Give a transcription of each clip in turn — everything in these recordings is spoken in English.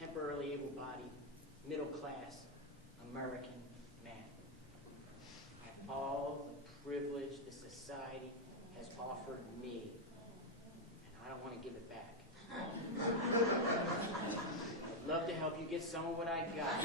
temporarily able-bodied, middle-class American man. I have all the privilege the society has offered me, and I don't want to give it back. I'd love to help you get some of what I got.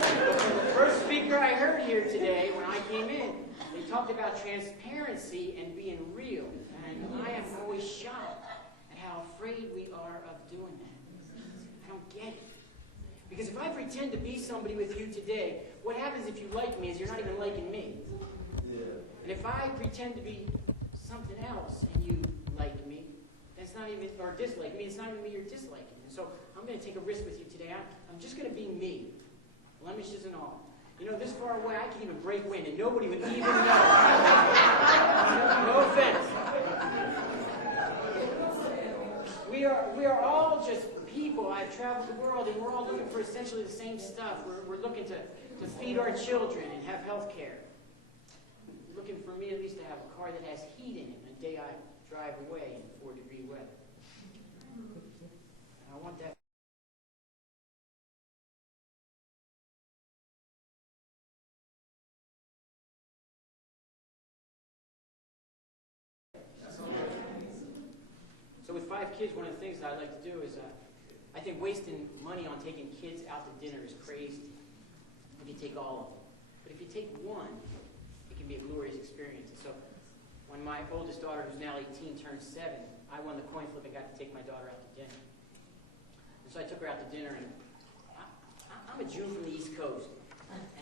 The first speaker I heard here today, when I came in, they talked about transparency and being real, and I am always shocked at how afraid we are of doing that. I don't get it. Because if I pretend to be somebody with you today, what happens if you like me is you're not even liking me. Yeah. And if I pretend to be something else and you like me, that's not even, or dislike me, it's not even me you're disliking. And so I'm going to take a risk with you today. I'm just going to be me, blemishes and all. You know, this far away, I can even break wind and nobody would even know. No offense. We are all just people. I've traveled the world, and we're all looking for essentially the same stuff. We're looking to feed our children and have health care. Looking for me at least to have a car that has heat in it the day I drive away in 4-degree weather. And I want that. So with 5 kids, one of the things that I like to do is, I think wasting money on taking kids out to dinner is crazy if you take all of them. But if you take one, it can be a glorious experience. And so when my oldest daughter, who's now 18, turned 7, I won the coin flip and got to take my daughter out to dinner. And so I took her out to dinner, and I'm a Jew from the East Coast.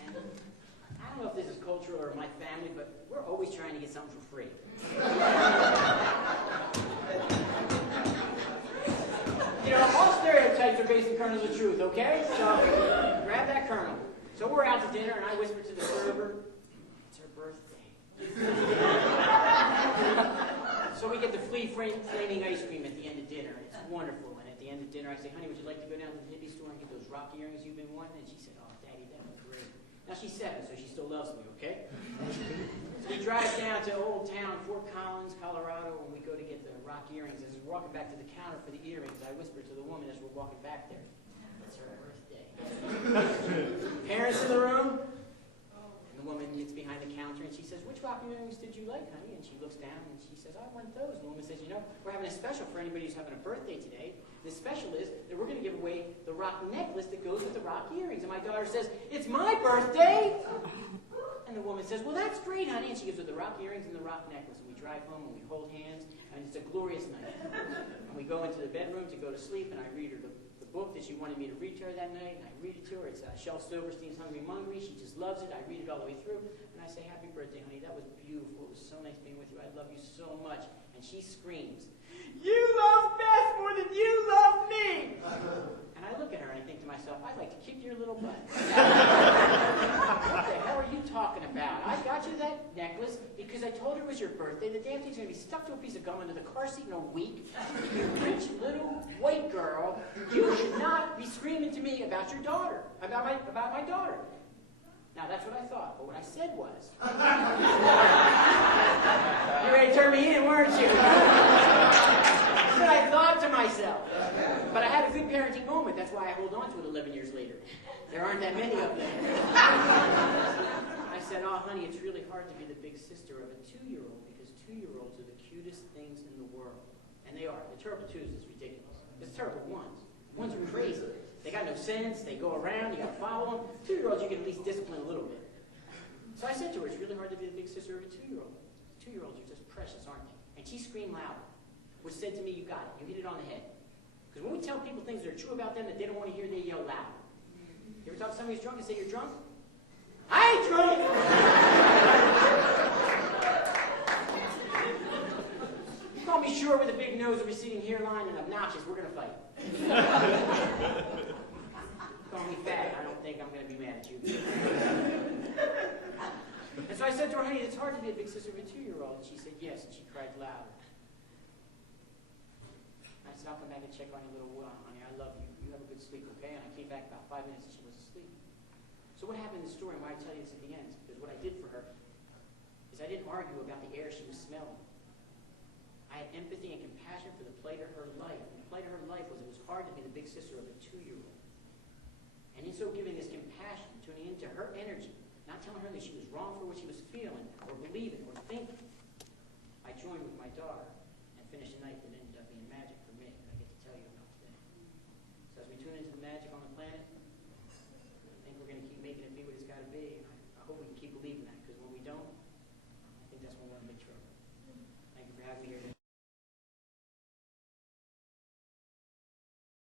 And I don't know if this is cultural or my family, but we're always trying to get something for free. You know, all stereotypes are based in kernels of truth, okay? So grab that kernel. So we're out to dinner, and I whisper to the server, it's her birthday. So we get the flaming ice cream at the end of dinner. It's wonderful. And at the end of dinner, I say, honey, would you like to go down to the hippie store and get those rock earrings you've been wanting? And she said, oh, Daddy, that would be great. Now, she's 7, so she still loves me, okay? So we drive down to Old Town, Fort Collins, Colorado, and we go to get the rock earrings. As we're walking back to the counter for the earrings, I whisper to the woman as we're walking back there, it's her birthday. Parents in the room, and the woman gets behind the counter, and she says, which rock earrings did you like, honey? And she looks down, and she says, I want those. And the woman says, you know, we're having a special for anybody who's having a birthday today. The special is that we're going to give away the rock necklace that goes with the rock earrings. And my daughter says, it's my birthday! And the woman says, well, that's great, honey. And she gives her the rock earrings and the rock necklace. And we drive home, and we hold hands, and it's a glorious night. And we go into the bedroom to go to sleep, and I read her the book that she wanted me to read to her that night, and I read it to her. It's Shel Silverstein's Hungry Mongry. She just loves it. I read it all the way through, and I say, happy birthday, honey. That was beautiful. It was so nice being with you. I love you so much. And she screams, you love Beth more than you love me! And I look at her and I think to myself, I'd like to kick your little butt. What the hell are you talking about? I got you that necklace because I told her it was your birthday. The damn thing's going to be stuck to a piece of gum under the car seat in a week. You rich little white girl, you should not be screaming to me about your daughter, about my daughter. Now, that's what I thought, but what I said was, you ready to turn me in, weren't you? That's what I thought to myself. But I had a good parenting moment. That's why I hold on to it 11 years later. There aren't that many of them. I said, oh, honey, it's really hard to be the big sister of a 2-year-old because 2-year-olds are the cutest things in the world. And they are. The terrible 2s is ridiculous. It's terrible 1s. 1s are crazy. They got no sense. They go around. You got to follow them. 2-year-olds, you can at least discipline a little bit. So I said to her, it's really hard to be the big sister of a 2-year-old. 2-year-olds are just precious, aren't they? And she screamed louder, which said to me, you got it. You hit it on the head. Because when we tell people things that are true about them that they don't want to hear, they yell loud. You ever talk to somebody who's drunk and say, you're drunk? I ain't drunk! You call me short with a big nose, a receding hairline, and obnoxious, we're going to fight. Call me fat, I don't think I'm going to be mad at you. And so I said to her, honey, it's hard to be a big sister of a 2-year-old. And she said, yes, and she cried loud. I said, I'll come back and check on you a little while, honey. I love you. You have a good sleep, okay? And I came back about 5 minutes and she was asleep. So what happened in the story, and why I tell you this at the end, is what I did for her is I didn't argue about the air she was smelling. I had empathy and compassion for the plight of her life. And the plight of her life was it was hard to be the big sister of a 2-year-old. And in so giving this compassion, tuning into her energy, not telling her that she was wrong for what she was feeling or believing or thinking, I joined with my daughter and finished a night that ended up being magic for me that I get to tell you about today. So as we tune into the magic on the planet, I think we're going to keep making it be what it's got to be. And I hope we can keep believing that, because when we don't, I think that's when we're in big trouble. Thank you for having me here today.